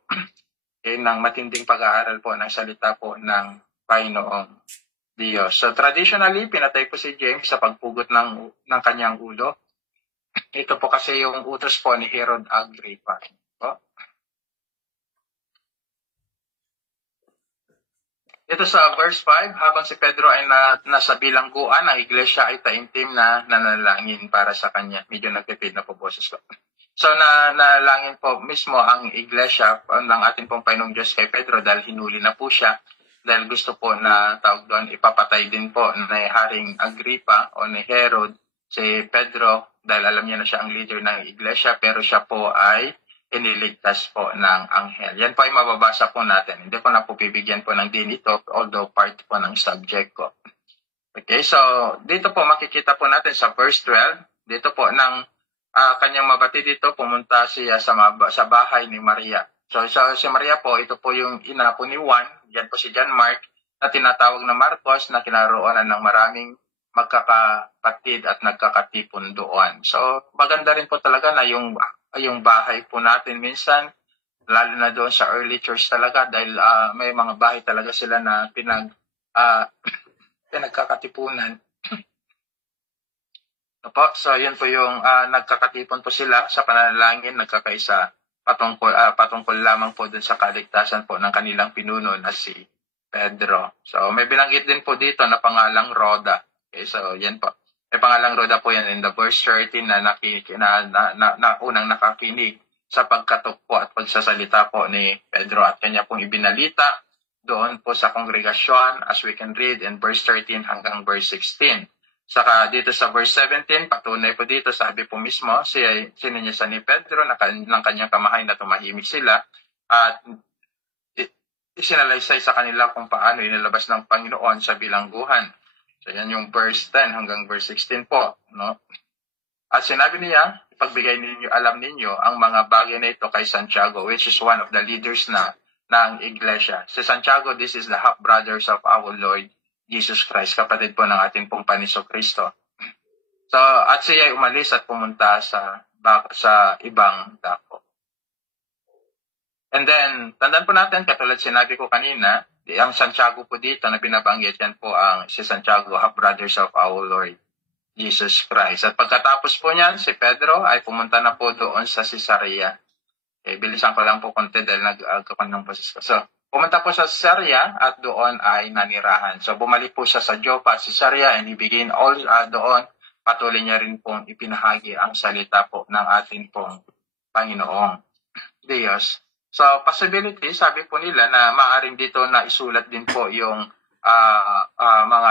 ng matinding pag-aaral po ng salita po ng Panginoong Diyos. So traditionally, pinatay po si James sa pagpugot ng kanyang ulo. Ito po kasi yung utos po ni Herod Agrippa. Ito sa verse 5, habang si Pedro ay nasa bilangguan, ang iglesia ay taimtim na nanalangin para sa kanya. Medyo nagtipid na po boses ko. So nalangin po mismo ang iglesia ng ating pong Panginoong Diyos kay Pedro dahil hinuli na po siya. Dahil gusto po na tawag doon, ipapatay din po ni Haring Agrippa o ni Herod si Pedro dahil alam niya na siya ang leader ng iglesia, pero siya po ay iniligtas po ng anghel. Yan po ay mababasa po natin. Hindi ko na po bibigyan po ng din ito, although part po ng subject ko. Okay, so dito po makikita po natin sa verse 12, dito po ng kanyang mabati dito, pumunta siya sa bahay ni Maria. So si Maria po, ito po yung ina po ni Juan, yan po si John Mark, na tinatawag na Marcos, na kinaroonan ng maraming magkakapatid at nagkakatipon doon. So maganda rin po talaga na yung bahay po natin minsan, lalo na doon sa early church talaga, dahil may mga bahay talaga sila na pinagkakatipunan. Opo, so yun po yung nagkakatipon po sila sa panalangin, nagkakaisa patungkol lamang po dun sa kaligtasan po ng kanilang pinuno na si Pedro. So may binanggit din po dito na pangalang Roda. Okay, so yan po. May pangalang Roda po yan in the verse 13 na unang nakakinig sa pagkatok po at pagsasalita po ni Pedro at kanya pong ibinalita doon po sa kongregasyon, as we can read in verse 13 hanggang verse 16. Saka dito sa verse 17, patunay po dito, sabi po mismo, sinunyasan ni Pedro ng kanyang kamahay na tumahimik sila at isinalaysay sa kanila kung paano inilabas ng Panginoon sa bilangguhan. So yan yung verse 10 hanggang verse 16 po. No? At sinabi niya, ipagbigay ninyo, alam ninyo ang mga bagay na ito kay Santiago, which is one of the leaders ng iglesia. Si Santiago, this is the half-brothers of our Lord Jesus Christ, kapatid po ng ating pong Paniso Kristo. So, at siya ay umalis at pumunta sa ibang dako. And then, tandaan po natin, katulad sinabi ko kanina, ang Santiago po dito na binabanggit, yan po ang si Santiago, half-brothers of our Lord Jesus Christ. At pagkatapos po niyan, si Pedro ay pumunta na po doon sa Cesarea. Bilisan ko lang po konti dahil nagkakan ng boses ko. So, pumunta po sa Caesarea at doon ay nanirahan. So bumalik po siya sa Joppa, Caesarea, and he began doon. Patuloy niya rin pong ipinahagi ang salita po ng ating pong Panginoong Diyos. So possibility, sabi po nila na maaaring dito na isulat din po yung mga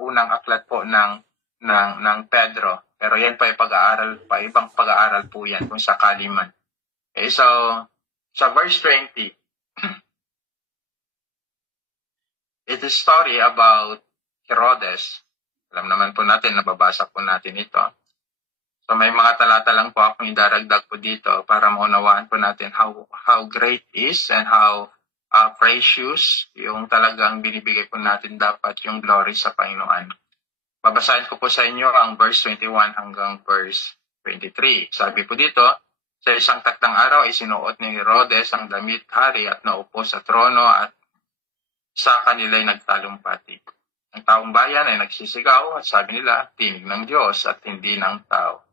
unang aklat po ng Pedro. Pero yan pa ay ibang pag-aaral po yan kung sakali man. Okay, so sa verse 20, it is story about Herodes. Alam naman po natin, nababasa po natin ito. So may mga talata lang po akong idaragdag po dito para maunawaan po natin how great is and how precious yung talagang binibigay po natin dapat yung glory sa Panginoon. Babasahin ko po sa inyo ang verse 21 hanggang verse 23. Sabi po dito, sa isang takdang araw ay sinuot ni Herodes ang damit hari at naupo sa trono at sa kanila'y nagtalumpati. Ang taong bayan ay nagsisigaw at sabi nila, tinig ng Diyos at hindi ng tao.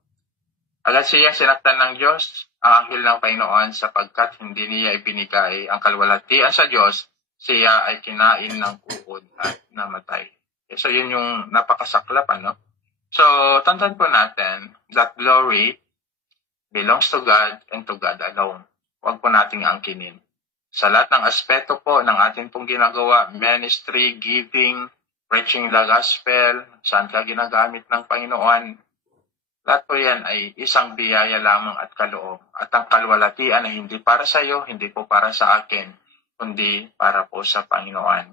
Agad siyang sinaktan ng Diyos ang anghel ng Panginoon sapagkat hindi niya ibinigay ang kalwalhatian sa Diyos, siya ay kinain ng uod at namatay. So yun yung napakasaklap, ano? So tandaan po natin that glory belongs to God and to God alone. Huwag po nating angkinin. Sa lahat ng aspeto po ng ating pong ginagawa, ministry, giving, preaching the gospel, saan ka ginagamit ng Panginoon, lahat po yan ay isang biyaya lamang at kaloob. At ang kalwalhatian ay hindi para sa iyo, hindi po para sa akin, kundi para po sa Panginoon.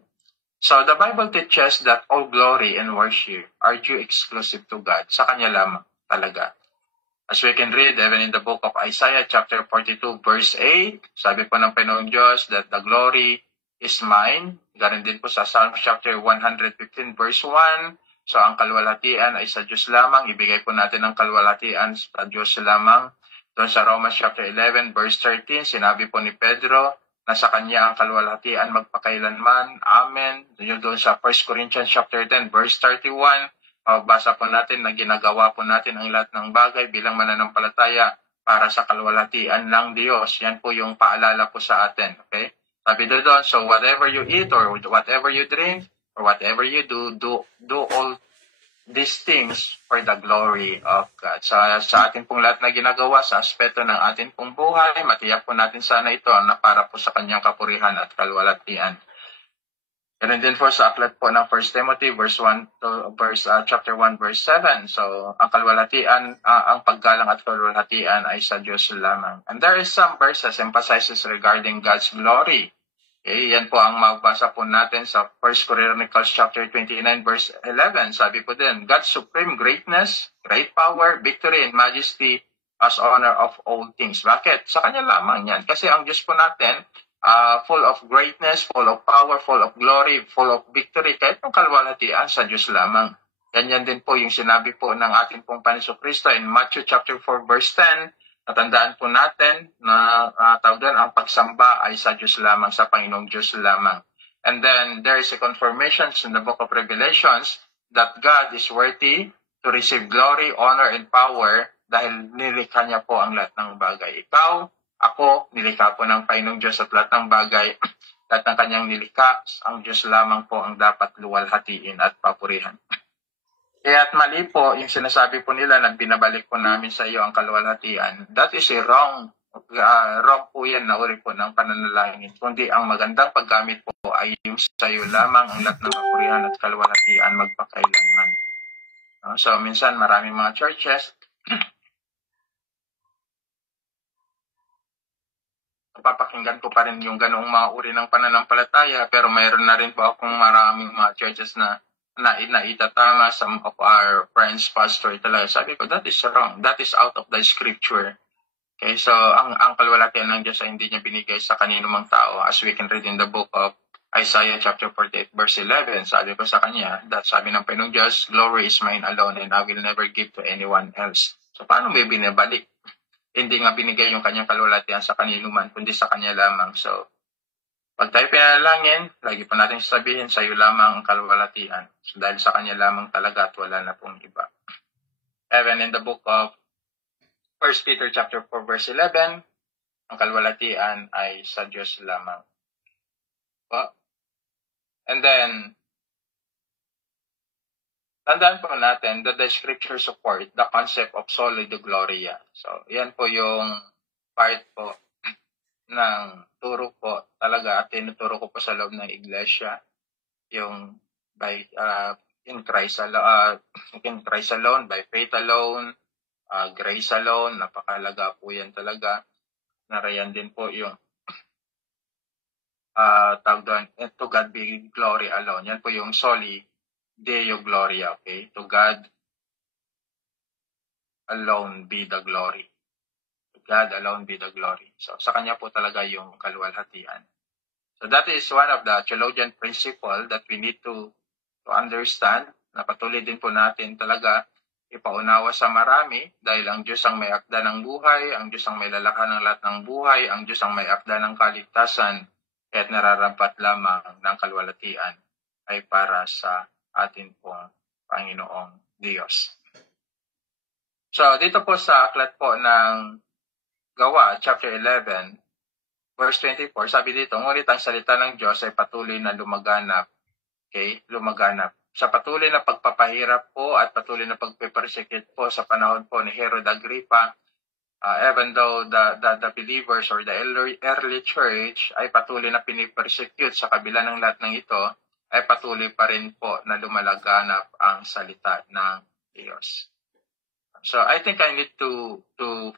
So the Bible teaches that all glory and worship are due exclusive to God. Sa Kanya lamang talaga. As we can read even in the book of Isaiah chapter 42 verse 8, sabi po ng Panginoong Diyos that the glory is mine. Ganon din po sa Psalm chapter 115 verse 1, so ang kalwalhatian ay sa Diyos lamang. Ibigay po natin ang kalwalhatian sa Diyos lamang. Doon sa Romans chapter 11 verse 13, sinabi po ni Pedro na sa kanya ang kalwalhatian magpakailanman. Amen. Doon sa 1 Corinthians chapter 10 verse 31, basa po natin na ginagawa po natin ang lahat ng bagay bilang mananampalataya para sa kalwalhatian ng Diyos. Yan po yung paalala po sa atin. Okay? Sabi doon, so whatever you eat or whatever you drink, or whatever you do all these things for the glory of God. Sa ating pong lahat na ginagawa, sa aspeto ng ating pong buhay, matiyak po natin sana ito na para po sa kanyang kapurihan at kalwalhatian. Ganun din po sa aklat po ng 1 Timothy chapter 1 verse 7. So, ang kalwalhatian, ang paggalang at kalwalhatian ay sa Diyos lamang. And there is some verses emphasizes regarding God's glory. Okay, yan po ang magbasa po natin sa 1 Chronicles chapter 29 verse 11. Sabi po din, God's supreme greatness, great power, victory, and majesty as honor of all things. Bakit? Sa Kanya lamang yan. Kasi ang Diyos po natin, full of greatness, full of power, full of glory, full of victory. Kahit yung kalwalhatian sa Diyos lamang. Yan din po yung sinabi po ng ating pong Panginoon Kristo in Matthew chapter 4 verse 10. Natandaan po natin na ang pagsamba ay sa Diyos lamang, sa Panginoong Diyos lamang. And then there is a confirmation in the book of Revelations that God is worthy to receive glory, honor, and power dahil nilikha niya po ang lahat ng bagay. Ikaw, ako, nilikha po ng Panginoong Diyos at lahat ng bagay, lahat ng kanyang nilikha, ang Diyos lamang po ang dapat luwalhatiin at papurihan. Kaya't mali po yung sinasabi po nila na binabalik po namin sa iyo ang kalwalhatian. That is a wrong po yan na uri po ng pananalangin. Kundi ang magandang paggamit po ay yung sa iyo lamang ang lahat ng kapurihan at kalwalhatian magpakailanman. So minsan maraming mga churches, papakinggan ko pa rin yung ganoong mga uri ng pananampalataya, pero mayroon na rin po akong maraming mga churches na itatama some of our friends, pastor, talaga. Sabi ko, that is wrong. That is out of the scripture. Okay, so ang kalwalhatian ng Diyos ay hindi niya binigay sa kanino mang tao. As we can read in the book of Isaiah chapter 48 verse 11, sabi ko sa kanya, that sabi ng Panginoong Diyos, glory is mine alone and I will never give to anyone else. So paano may binibalik? Hindi nga binigay yung kanyang kalwalhatian sa kanino man, kundi sa kanya lamang. So, pag tayo pinalangin, lagi po natin sabihin, sa iyo lamang ang kalwalhatian. So, dahil sa kanya lamang talaga at wala na pong iba. Even in the book of 1 Peter chapter 4 verse 11, ang kalwalhatian ay sa Diyos lamang. And then, tandaan po natin that the scripture support the concept of soli Deo gloria. So, yan po yung part po ng turo ko talaga at tinuturo ko po sa loob ng iglesia, yung by in Christ alone, by faith alone, grace alone, napakalaga po yan talaga. Narayan din po yung tawag doon, to God be glory alone. Yan po yung soli Deo gloria, okay? To God alone be the glory. God alone be the glory. So, sa Kanya po talaga yung kalwalhatian. So, that is one of the theologian principle that we need to understand, na patuloy din po natin talaga ipaunawa sa marami dahil ang Diyos ang may akda ng buhay, ang Diyos ang may lalakhan ng lahat ng buhay, ang Diyos ang may akda ng kaligtasan, at nararapat lamang ng kalwalatian ay para sa atin pong Panginoong Diyos. So, dito po sa aklat po ng Gawa, chapter 11, verse 24, sabi dito, ngunit ang salita ng Diyos ay patuloy na lumaganap. Okay? Lumaganap. Sa patuloy na pagpapahirap po at patuloy na pagpe-persecute po sa panahon po ni Herod Agrippa, even though the believers or the early church ay patuloy na pinipersecute sa kabila ng lahat ng ito, ay patuloy pa rin po na lumalaganap ang salita ng Diyos. So I think I need to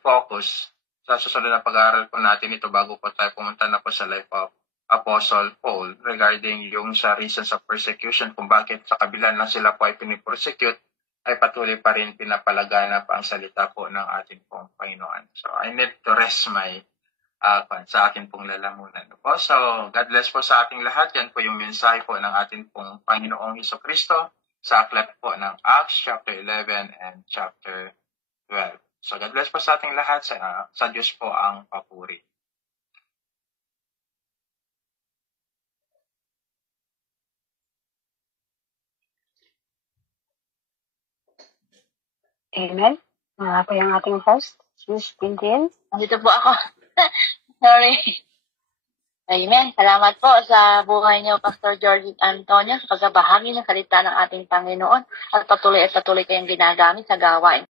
focus sa susunod na pag-aaral po natin ito bago po tayo pumunta na po sa life of Apostle Paul regarding yung sa reasons of persecution, kung bakit sa kabila na sila po ay pinipersecute, ay patuloy pa rin pinapalaganap ang salita po ng ating pong Panginoon. So I need to rest my sa ating pong lalamunan. So God bless po sa ating lahat. Yan po yung mensahe po ng ating pong Panginoong Hesukristo sa aklat po ng Acts chapter 11 and chapter 12. So God bless po sa ating lahat. Sa Diyos po ang papuri. Amen. Po yung ating host, Ms. Quintin. Nandito po ako. Sorry. Amen. Salamat po sa buhay niyo, Pastor Georgie Antonio, sa pagbahagi ng salita ng ating Panginoon at patuloy kayong ginagamit sa gawain